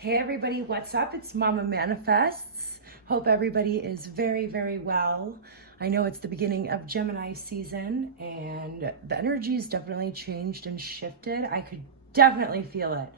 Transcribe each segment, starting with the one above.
Hey everybody, what's up? It's Mama Manifests. Hope everybody is very, very well. I know it's the beginning of Gemini season and the energy's definitely changed and shifted. I could definitely feel it.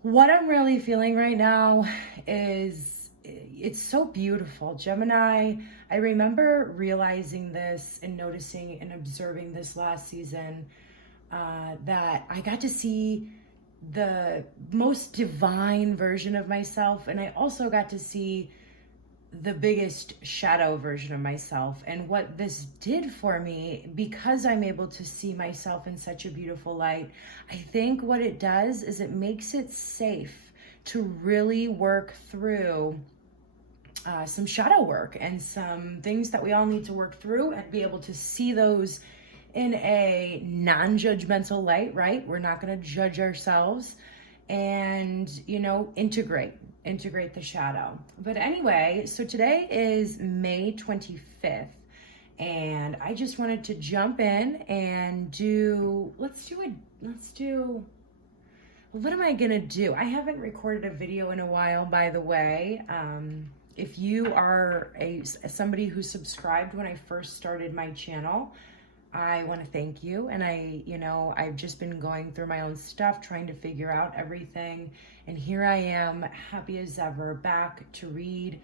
What I'm really feeling right now is it's so beautiful. Gemini, I remember realizing this and noticing and observing this last season that I got to see the most divine version of myself, and I also got to see the biggest shadow version of myself. And what this did for me, because I'm able to see myself in such a beautiful light, I think what it does is it makes it safe to really work through some shadow work and some things that we all need to work through, and be able to see those in a non-judgmental light, right? We're not going to judge ourselves, and, integrate the shadow. But anyway, so today is May 25th, and I just wanted to jump in and what am I going to do? I haven't recorded a video in a while, by the way. If you are somebody who subscribed when I first started my channel, I want to thank you. And I've just been going through my own stuff, trying to figure out everything. And here I am, happy as ever, back to read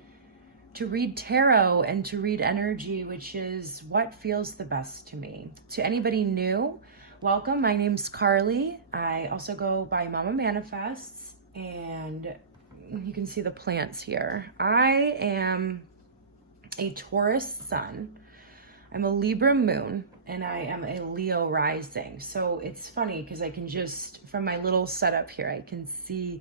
tarot and to read energy, which is what feels the best to me. To anybody new, welcome. My name's Carly. I also go by Mama Manifests, and you can see the plants here. I am a Taurus sun. I'm a Libra moon, and I am a Leo rising. So it's funny because I can just, from my little setup here, I can see,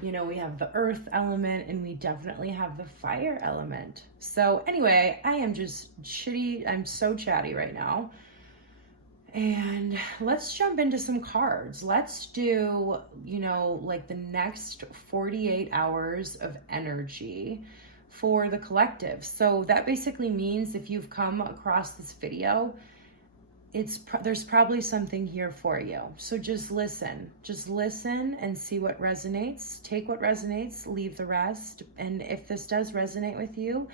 we have the earth element and we definitely have the fire element. So anyway, I am just I'm so chatty right now. And let's jump into some cards. Let's do, like the next 48 hours of energy for the collective. So that basically means if you've come across this video, there's probably something here for you. So just listen and see what resonates. Take what resonates, leave the rest. And if this does resonate with you,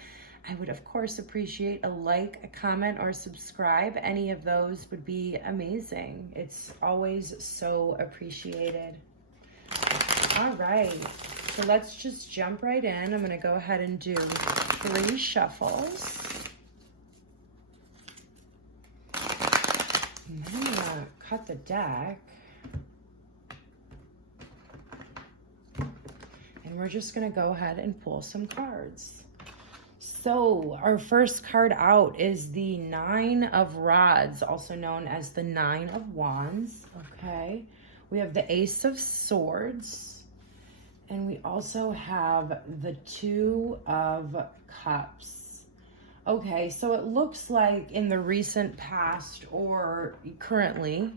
I would of course appreciate a like, a comment, or subscribe. Any of those would be amazing. It's always so appreciated. All right. So let's just jump right in. I'm going to go ahead and do 3 shuffles. And then I'm going to cut the deck. And we're just going to go ahead and pull some cards. So our first card out is the 9 of Rods, also known as the 9 of Wands. Okay. We have the Ace of Swords. And we also have the 2 of Cups. Okay, so it looks like in the recent past or currently,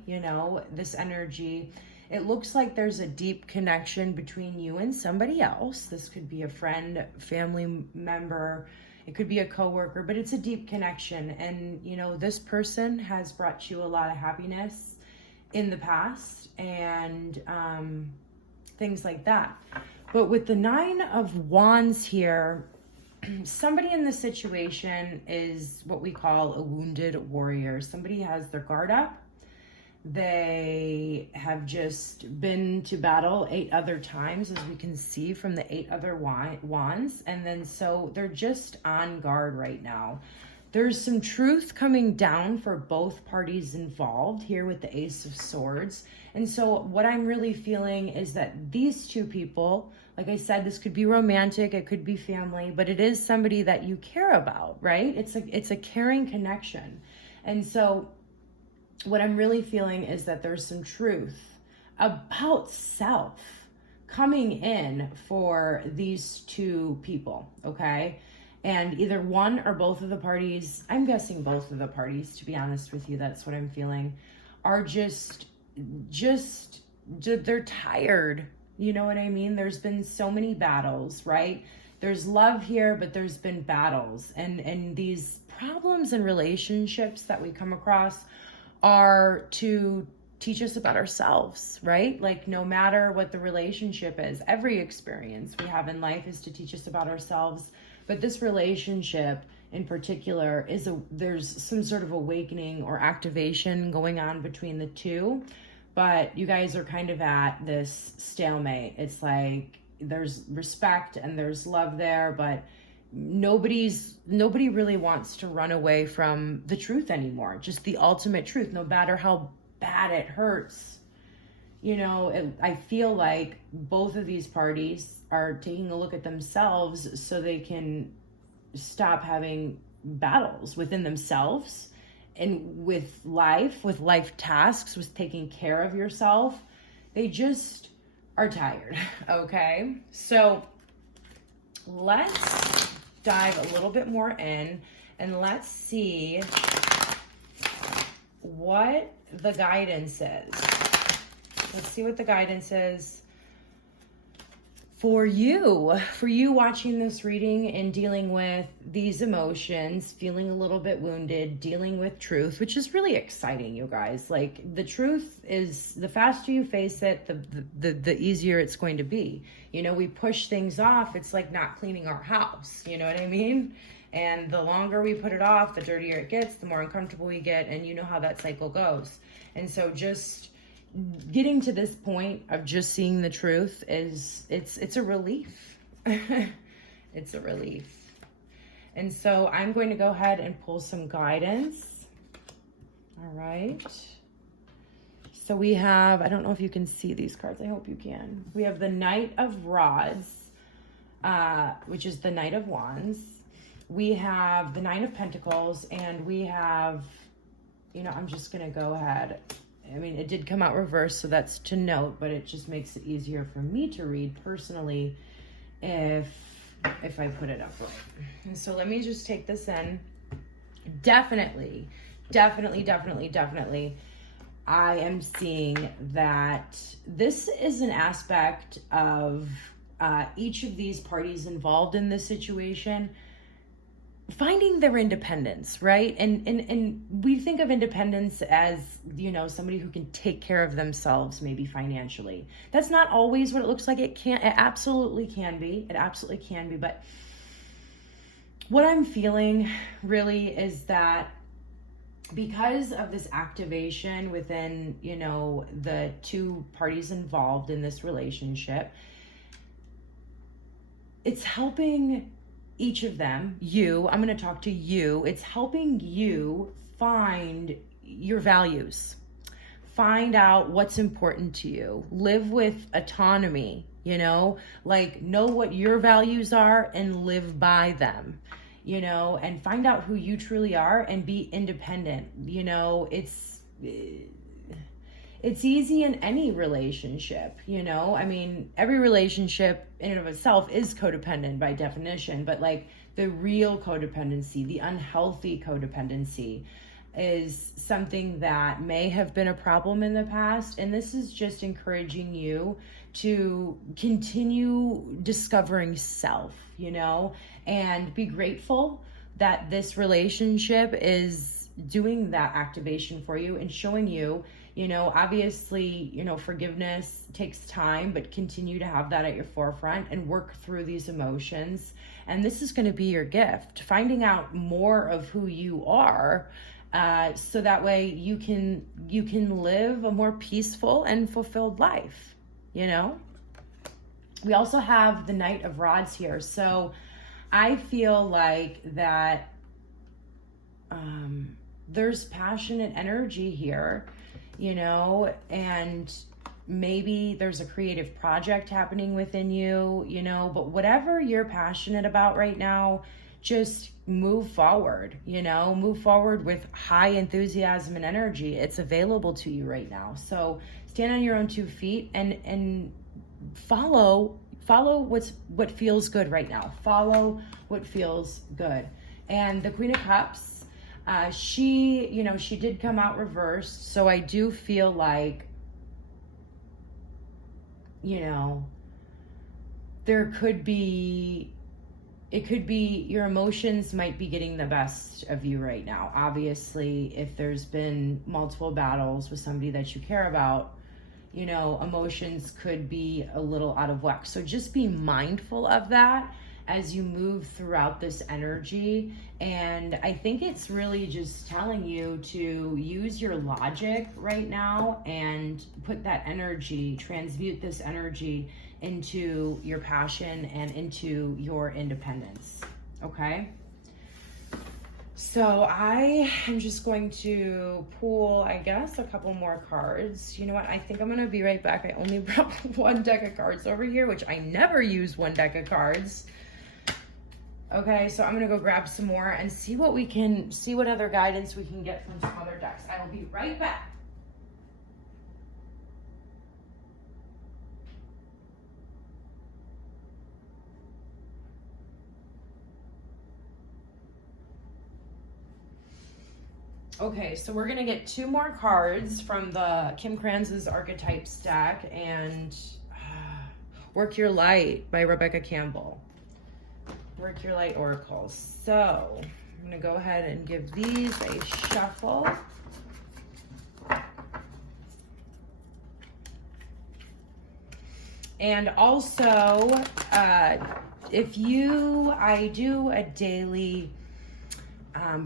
this energy, it looks like there's a deep connection between you and somebody else. This could be a friend, family member, it could be a coworker, but it's a deep connection. And, this person has brought you a lot of happiness in the past, and things like that. But with the 9 of Wands here, somebody in this situation is what we call a wounded warrior. Somebody has their guard up. They have just been to battle 8 other times, as we can see from the 8 other wands. And then so they're just on guard right now. There's some truth coming down for both parties involved here with the Ace of Swords. And so what I'm really feeling is that these 2 people, like I said, this could be romantic, it could be family, but it is somebody that you care about, right? It's a caring connection. And so what I'm really feeling is that there's some truth about self coming in for these 2 people, okay? And either one or both of the parties, I'm guessing both of the parties, to be honest with you, that's what I'm feeling, are just they're tired. You know what I mean? There's been so many battles, right? There's love here, but there's been battles. And these problems and relationships that we come across are to teach us about ourselves, right? Like no matter what the relationship is, every experience we have in life is to teach us about ourselves. But this relationship in particular there's some sort of awakening or activation going on between the two. But you guys are kind of at this stalemate. It's like there's respect and there's love there, but nobody really wants to run away from the truth anymore. Just the ultimate truth, no matter how bad it hurts. I feel like both of these parties are taking a look at themselves so they can stop having battles within themselves and with life tasks, with taking care of yourself. They just are tired. Okay, so let's dive a little bit more in and let's see what the guidance is. Let's see what the guidance is for you watching this reading and dealing with these emotions, feeling a little bit wounded, dealing with truth, which is really exciting, you guys. Like the truth is, the faster you face it, the easier it's going to be. We push things off. It's like not cleaning our house. You know what I mean? And the longer we put it off, the dirtier it gets, the more uncomfortable we get. And you know how that cycle goes. And so just getting to this point of just seeing the truth it's a relief. It's a relief. And so I'm going to go ahead and pull some guidance. All right. So we have, I don't know if you can see these cards. I hope you can. We have the Knight of Rods, which is the Knight of Wands. We have the Nine of Pentacles, and we have, I'm just going to go ahead. I mean, it did come out reversed, so that's to note, but it just makes it easier for me to read personally if I put it up right. And so let me just take this in. Definitely, I am seeing that this is an aspect of each of these parties involved in this situation finding their independence, right? And we think of independence as, somebody who can take care of themselves, maybe financially. That's not always what it looks like. It absolutely can be. It absolutely can be. But what I'm feeling really is that because of this activation within, the two parties involved in this relationship, it's helping each of them, I'm going to talk to you. It's helping you find your values, find out what's important to you, live with autonomy, know what your values are and live by them, and find out who you truly are and be independent. It's easy in any relationship, I mean, every relationship in and of itself is codependent by definition, but like the real codependency, the unhealthy codependency is something that may have been a problem in the past. And this is just encouraging you to continue discovering self, and be grateful that this relationship is doing that activation for you and showing you, obviously, forgiveness takes time, but continue to have that at your forefront and work through these emotions. And this is going to be your gift, finding out more of who you are, so that way you can live a more peaceful and fulfilled life, We also have the Knight of Rods here. So I feel like that there's passionate energy here, and maybe there's a creative project happening within you, but whatever you're passionate about right now, just move forward, move forward with high enthusiasm and energy. It's available to you right now. So stand on your own 2 feet and follow what feels good right now. Follow what feels good. And the Queen of Cups, she did come out reversed. So I do feel like, there could be it could be your emotions might be getting the best of you right now. Obviously, if there's been multiple battles with somebody that you care about, you know, emotions could be a little out of whack. So just be mindful of that as you move throughout this energy. And I think it's really just telling you to use your logic right now and put that energy, transmute this energy into your passion and into your independence. Okay? So I am just going to pull, I guess, a couple more cards. You know what? I think I'm going to be right back. I only brought one deck of cards over here, which I never use one deck of cards. Okay, so I'm going to go grab some more and see what other guidance we can get from some other decks. I will be right back. Okay, so we're gonna get 2 more cards from the Kim Kranz's Archetypes deck and Work Your Light by Rebecca Campbell. Work Your Light Oracles. So I'm gonna go ahead and give these a shuffle. And also, I do a daily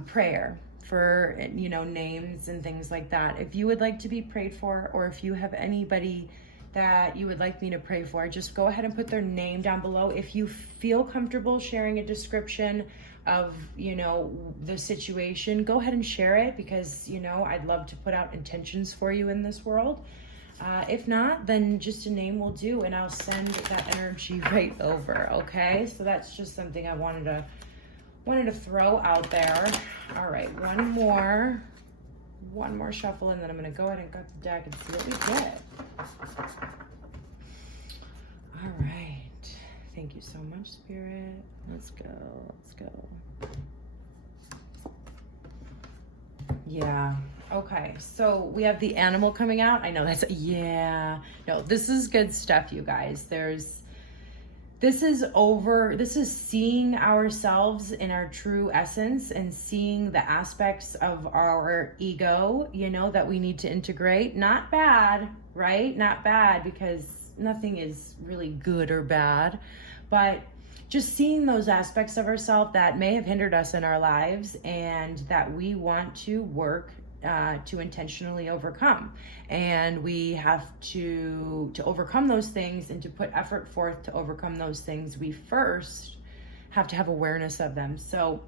prayer for, you know, names and things like that. If you would like to be prayed for, or if you have anybody that you would like me to pray for, just go ahead and put their name down below. If you feel comfortable sharing a description of, you know, the situation, go ahead and share it, because, you know, I'd love to put out intentions for you in this world. If not, then just a name will do, and I'll send that energy right over. Okay, so that's just something I wanted to throw out there. All right, one more shuffle, and then I'm going to go ahead and cut the deck and see what we get. All right, thank you so much, Spirit. Let's go. Yeah. Okay, so we have the animal coming out. I know that's, yeah. No, this is good stuff, you guys. This is seeing ourselves in our true essence and seeing the aspects of our ego, you know, that we need to integrate. Not bad, right? Not bad, because nothing is really good or bad, but just seeing those aspects of ourselves that may have hindered us in our lives and that we want to work to intentionally overcome. And we have to overcome those things and to put effort forth to overcome those things, we first have to have awareness of them. So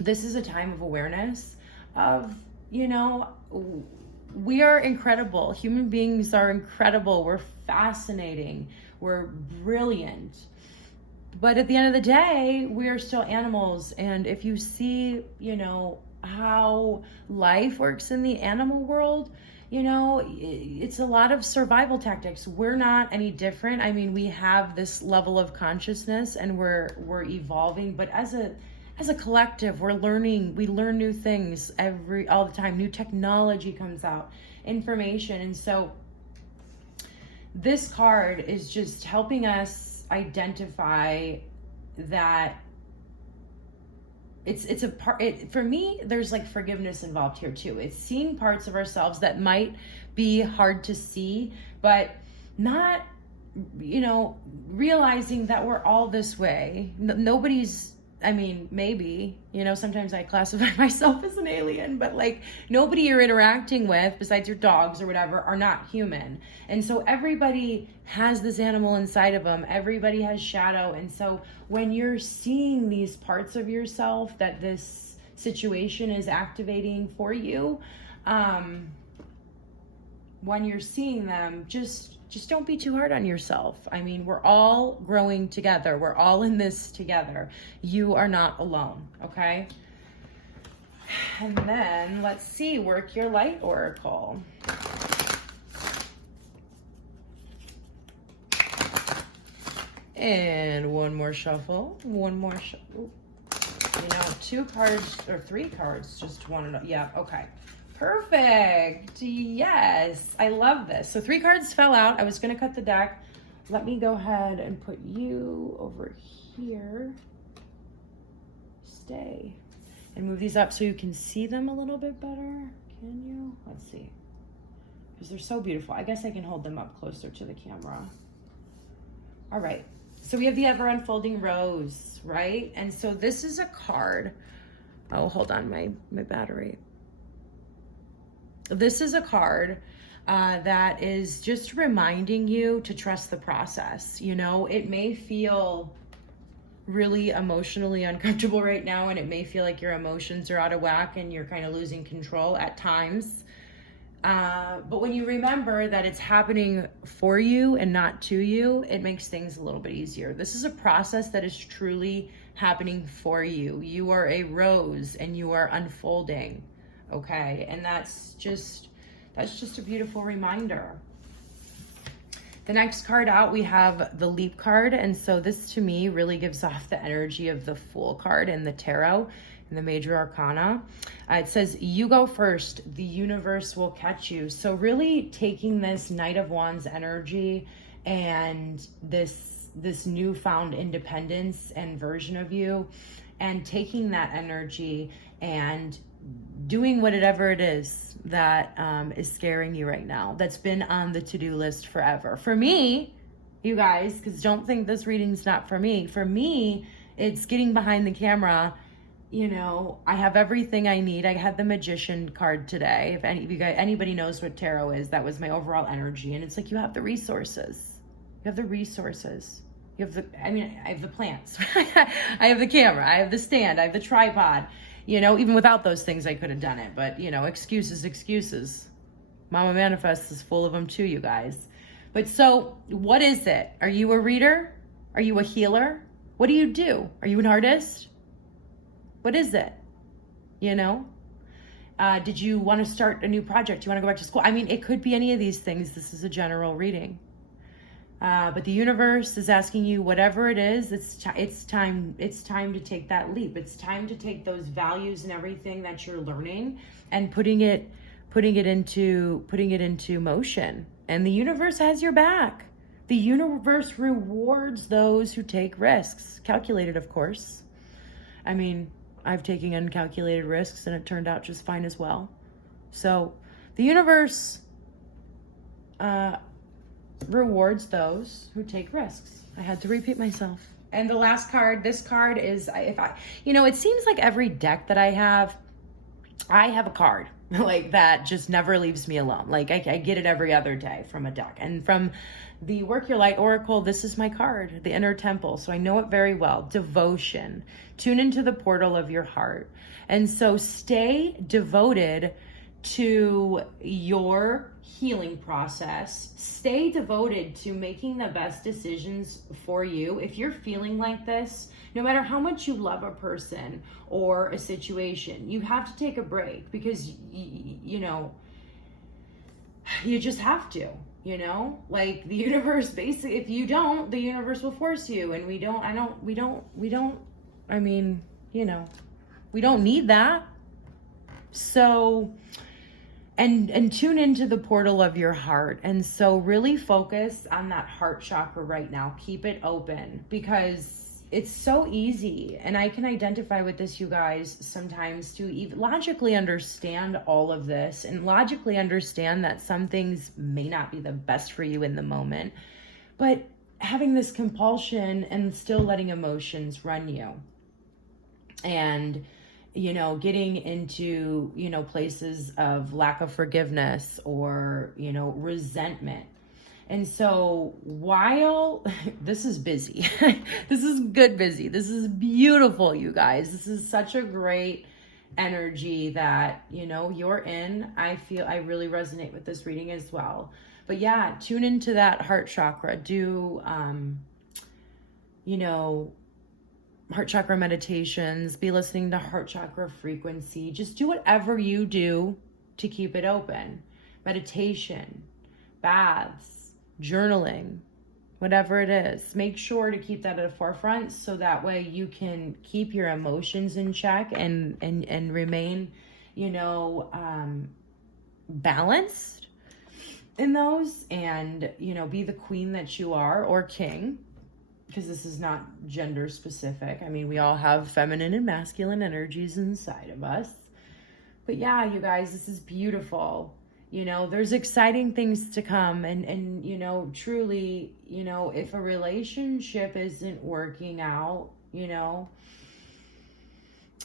this is a time of awareness of, you know, we are incredible. Human beings are incredible. We're fascinating. We're brilliant. But at the end of the day, we are still animals. And if you see, you know, how life works in the animal world, you know, it's a lot of survival tactics. We're not any different. I mean, we have this level of consciousness and we're evolving, but as a collective, we learn new things all the time. New technology comes out, information. And so this card is just helping us identify that it's a part. For me, there's like forgiveness involved here too. It's seeing parts of ourselves that might be hard to see, but not, you know, realizing that we're all this way. Nobody's, I mean, maybe, you know, sometimes I classify myself as an alien, but like nobody you're interacting with besides your dogs or whatever are not human. And so everybody has this animal inside of them. Everybody has shadow. And so when you're seeing these parts of yourself that this situation is activating for you, when you're seeing them, just don't be too hard on yourself. I mean, we're all growing together. We're all in this together. You are not alone, okay? And then let's see, Work Your Light Oracle. And one more shuffle. You know, 2 cards or 3 cards just wanted to, yeah, okay. Perfect. Yes, I love this. So 3 cards fell out. I was going to cut the deck. Let me go ahead and put you over here. stay. And move these up so you can see them a little bit better. Can you? Let's see. Because they're so beautiful. I guess I can hold them up closer to the camera. All right. So we have the ever unfolding rose, right? And so this is a card. Oh, hold on, my battery. This is a card that is just reminding you to trust the process. You know, it may feel really emotionally uncomfortable right now, and it may feel like your emotions are out of whack and you're kind of losing control at times. But when you remember that it's happening for you and not to you, it makes things a little bit easier. This is a process that is truly happening for you. You are a rose and you are unfolding, okay? And that's just a beautiful reminder. The next card out, we have the Leap card. And so this to me really gives off the energy of the Fool card in the tarot, in the major arcana. It says, you go first, the universe will catch you. So really taking this Knight of Wands energy and this newfound independence and version of you, and taking that energy and doing whatever it is that is scaring you right now, that's been on the to-do list forever. For me, you guys, because don't think this reading's not for me. For me, it's getting behind the camera. You know, I have everything I need. I had the Magician card today. If anybody knows what tarot is, that was my overall energy. And it's like, you have the resources. You have the resources. You have I have the plants. I have the camera. I have the stand. I have the tripod. You know, even without those things, I could have done it. But, you know, excuses. Mama Manifest is full of them too, you guys. But so, what is it? Are you a reader? Are you a healer? What do you do? Are you an artist? What is it? You know? Did you want to start a new project? Do you want to go back to school? I mean, it could be any of these things. This is a general reading. But the universe is asking you, whatever it is, it's time to take that leap. It's time to take those values and everything that you're learning and putting it into motion. And the universe has your back. The universe rewards those who take risks. Calculated, of course. I mean, I've taken uncalculated risks and it turned out just fine as well. So the universe rewards those who take risks. I had to repeat myself. And the last card, this card is, it seems like every deck that I have a card like that just never leaves me alone. Like I get it every other day from a deck. And from the Work Your Light Oracle, this is my card, the Inner Temple. So I know it very well. Devotion. Tune into the portal of your heart. And so stay devoted to your healing process. Stay devoted to making the best decisions for you. If you're feeling like this, no matter how much you love a person or a situation, you have to take a break because, you just have to. Like the universe, basically, if you don't, the universe will force you. And we don't need that. So, and tune into the portal of your heart. And so really focus on that heart chakra right now. Keep it open because it's so easy. And I can identify with this, you guys, sometimes to even logically understand all of this and logically understand that some things may not be the best for you in the moment, but having this compulsion and still letting emotions run you and, getting into, places of lack of forgiveness or, resentment. And so while this is busy, this is good busy, this is beautiful, you guys, this is such a great energy that, you're in. I feel I really resonate with this reading as well. But yeah, tune into that heart chakra. Do, heart chakra meditations, be listening to heart chakra frequency. Just do whatever you do to keep it open. Meditation, baths, journaling, whatever it is. Make sure to keep that at the forefront so that way you can keep your emotions in check and remain, balanced in those and, be the queen that you are or king. because this is not gender specific. I mean, we all have feminine and masculine energies inside of us. But yeah, you guys, this is beautiful. You know, there's exciting things to come. And you know, truly, you know, if a relationship isn't working out, you know,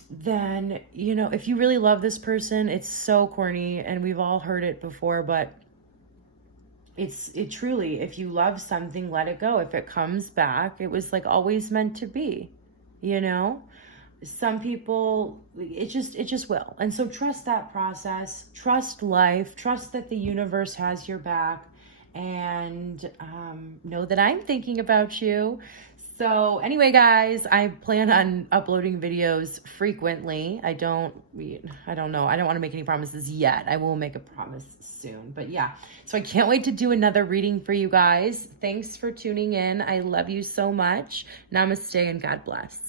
then, you know, if you really love this person, it's so corny and we've all heard it before, but it truly, if you love something, let it go. If it comes back, it was like always meant to be, you know? Some people, it just will. And so trust that process, trust life, trust that the universe has your back, and know that I'm thinking about you. So anyway, guys, I plan on uploading videos frequently. I don't know. I don't want to make any promises yet. I will make a promise soon. But yeah, so I can't wait to do another reading for you guys. Thanks for tuning in. I love you so much. Namaste and God bless.